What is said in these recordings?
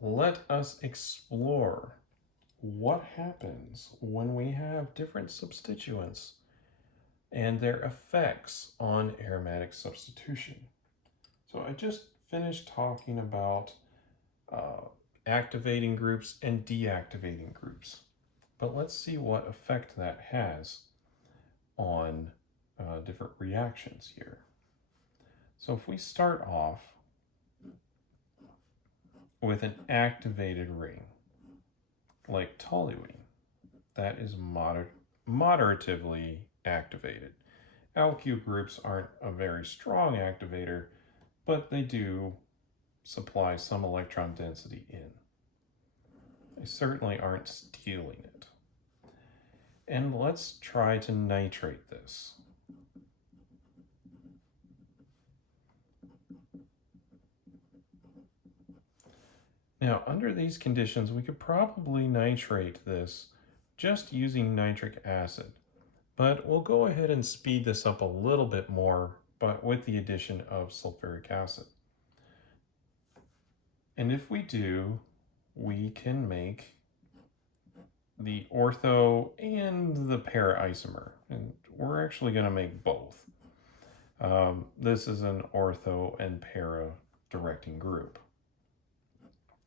let us explore what happens when we have different substituents and their effects on aromatic substitution. So I just finished talking about activating groups and deactivating groups, but let's see what effect that has on different reactions here. So if we start off with an activated ring, like toluene, that is moderatively activated. Alkyl groups aren't a very strong activator, but they do supply some electron density in. They certainly aren't stealing it. And let's try to nitrate this. Now, under these conditions, we could probably nitrate this just using nitric acid, but we'll go ahead and speed this up a little bit more, but with the addition of sulfuric acid. And if we do, we can make the ortho and the para isomer, and we're actually going to make both. This is an ortho and para directing group.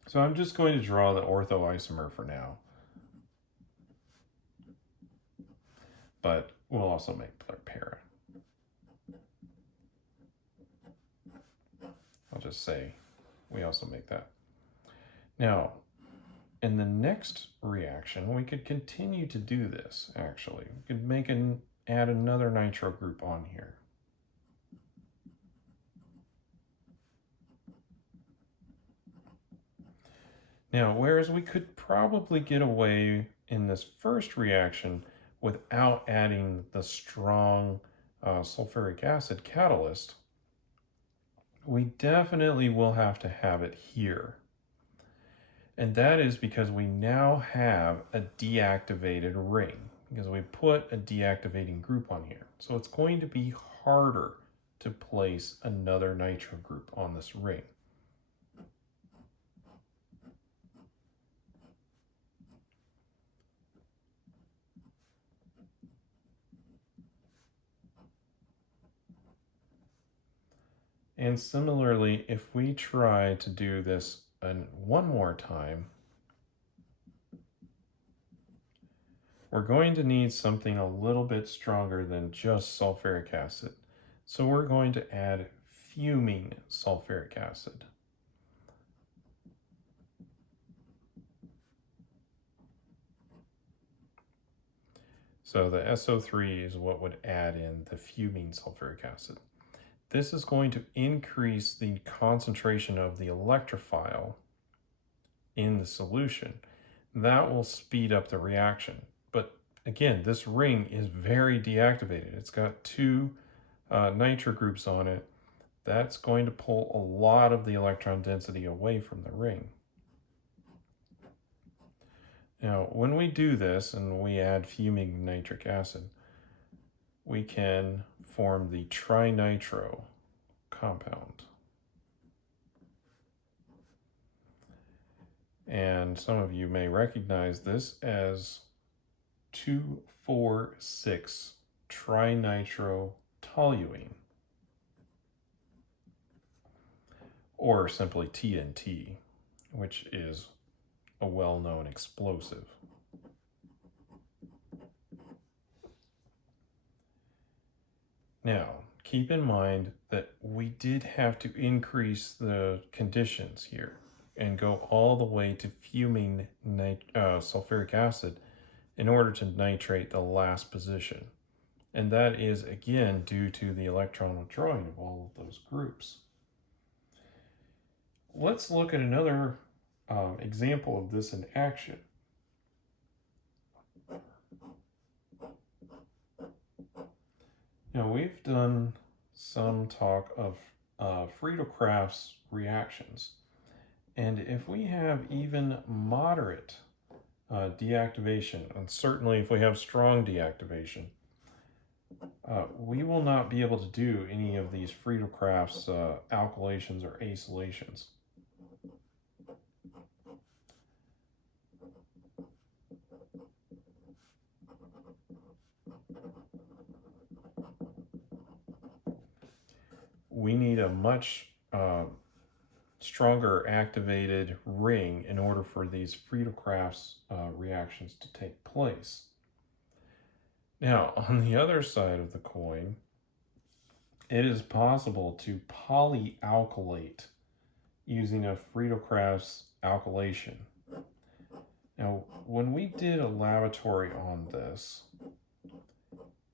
So I'm just going to draw the ortho isomer for now, but we'll also make para. I'll just say we also make that. Now, in the next reaction, we could continue to do this, actually. We could add another nitro group on here. Now, whereas we could probably get away in this first reaction without adding the strong sulfuric acid catalyst, we definitely will have to have it here. And that is because we now have a deactivated ring, because we put a deactivating group on here. So it's going to be harder to place another nitro group on this ring. And similarly, if we try to do this one more time, we're going to need something a little bit stronger than just sulfuric acid. So we're going to add fuming sulfuric acid. So the SO3 is what would add in the fuming sulfuric acid. This is going to increase the concentration of the electrophile in the solution. That will speed up the reaction. But again, this ring is very deactivated. It's got two nitro groups on it. That's going to pull a lot of the electron density away from the ring. Now, when we do this and we add fuming nitric acid, we can form the trinitro compound. And some of you may recognize this as 2,4,6 trinitrotoluene, or simply TNT, which is a well-known explosive. Now, keep in mind that we did have to increase the conditions here and go all the way to fuming sulfuric acid in order to nitrate the last position. And that is, again, due to the electron withdrawing of all of those groups. Let's look at another example of this in action. Now, we've done some talk of Friedel-Crafts reactions, and if we have even moderate deactivation, and certainly if we have strong deactivation, we will not be able to do any of these Friedel-Crafts alkylations or acylations. we need a much stronger activated ring in order for these Friedel-Crafts reactions to take place. Now, on the other side of the coin, it is possible to polyalkylate using a Friedel-Crafts alkylation. Now, when we did a lavatory on this,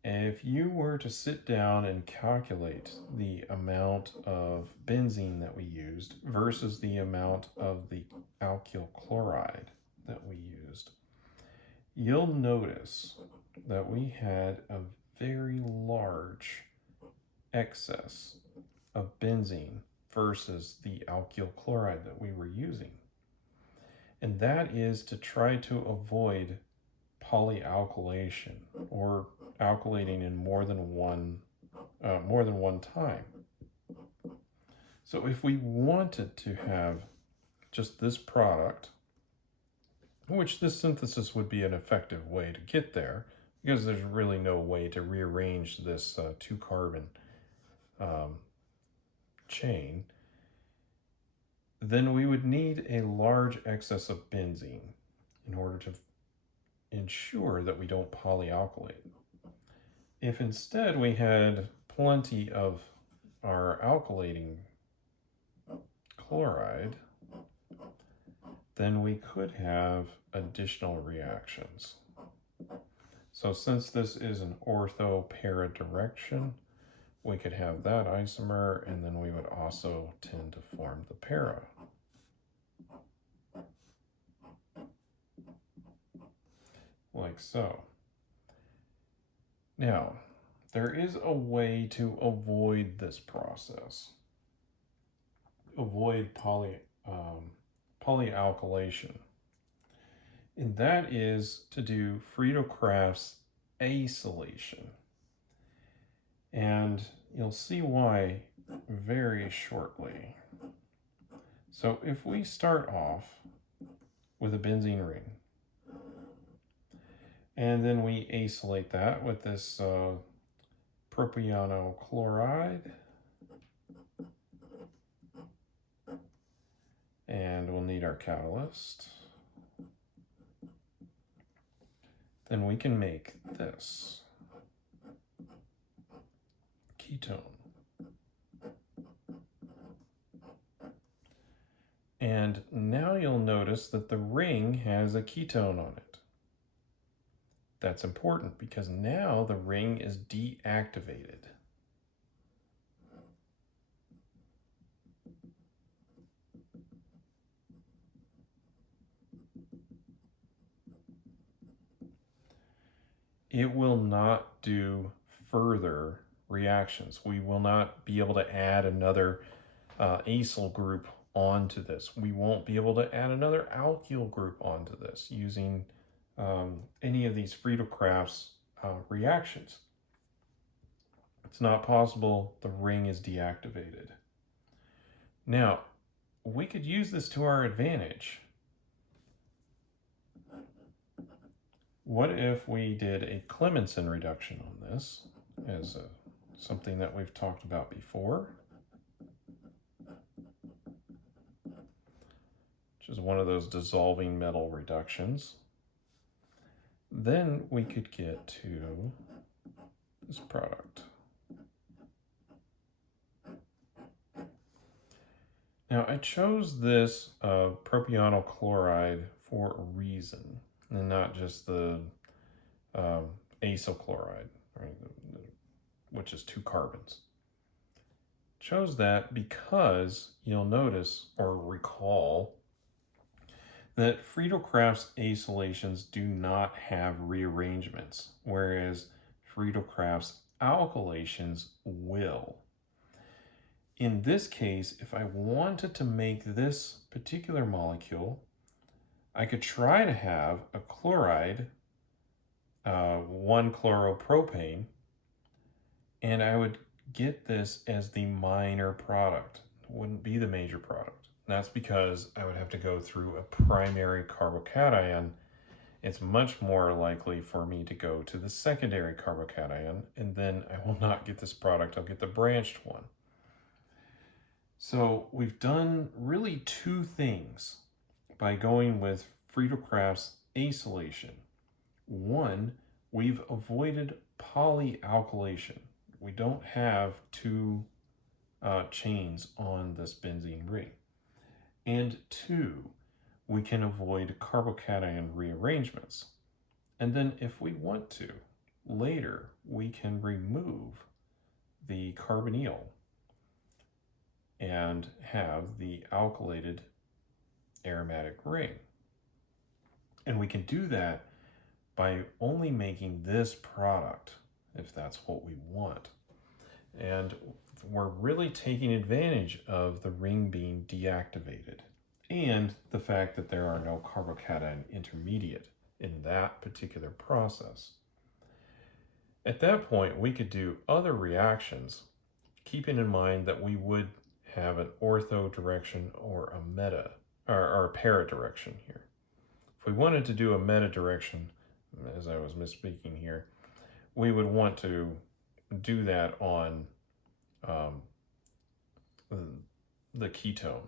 if you were to sit down and calculate the amount of benzene that we used versus the amount of the alkyl chloride that we used, you'll notice that we had a very large excess of benzene versus the alkyl chloride that we were using. And that is to try to avoid polyalkylation, or alkylating in more than one time. So if we wanted to have just this product, which this synthesis would be an effective way to get there, because there's really no way to rearrange this 2-carbon chain, then we would need a large excess of benzene in order to ensure that we don't polyalkylate. If instead we had plenty of our alkylating chloride, then we could have additional reactions. So since this is an ortho-para direction, we could have that isomer, and then we would also tend to form the para. Like so. Now, there is a way to avoid this process. Avoid polyalkylation. And that is to do Friedel-Crafts acylation. And you'll see why very shortly. So if we start off with a benzene ring, and then we acylate that with this propionyl chloride, and we'll need our catalyst, then we can make this ketone. And now you'll notice that the ring has a ketone on it. That's important because now the ring is deactivated. It will not do further reactions. We will not be able to add another acyl group onto this. We won't be able to add another alkyl group onto this using any of these Friedel-Crafts reactions. It's not possible. The ring is deactivated. Now, we could use this to our advantage. What if we did a Clemenson reduction on this as something that we've talked about before, which is one of those dissolving metal reductions? Then we could get to this product. Now, I chose this propionyl chloride for a reason, and not just the acyl chloride, right, which is 2 carbons. Chose that because you'll notice or recall that Friedel-Crafts acylations do not have rearrangements, whereas Friedel-Crafts alkylations will. In this case, if I wanted to make this particular molecule, I could try to have a chloride, 1-chloropropane, and I would get this as the minor product. It wouldn't be the major product. That's because I would have to go through a primary carbocation. It's much more likely for me to go to the secondary carbocation, and then I will not get this product. I'll get the branched one. So we've done really two things by going with Friedel-Crafts acylation. One, we've avoided polyalkylation. We don't have two chains on this benzene ring. And two, we can avoid carbocation rearrangements. And then if we want to, later we can remove the carbonyl and have the alkylated aromatic ring. And we can do that by only making this product, if that's what we want. And we're really taking advantage of the ring being deactivated and the fact that there are no carbocation intermediate in that particular process. At that point, we could do other reactions, keeping in mind that we would have an ortho direction or a meta, or a para direction here. If we wanted to do a meta direction, as I was misspeaking here, we would want to do that on the ketone,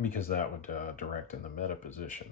because that would direct in the meta position.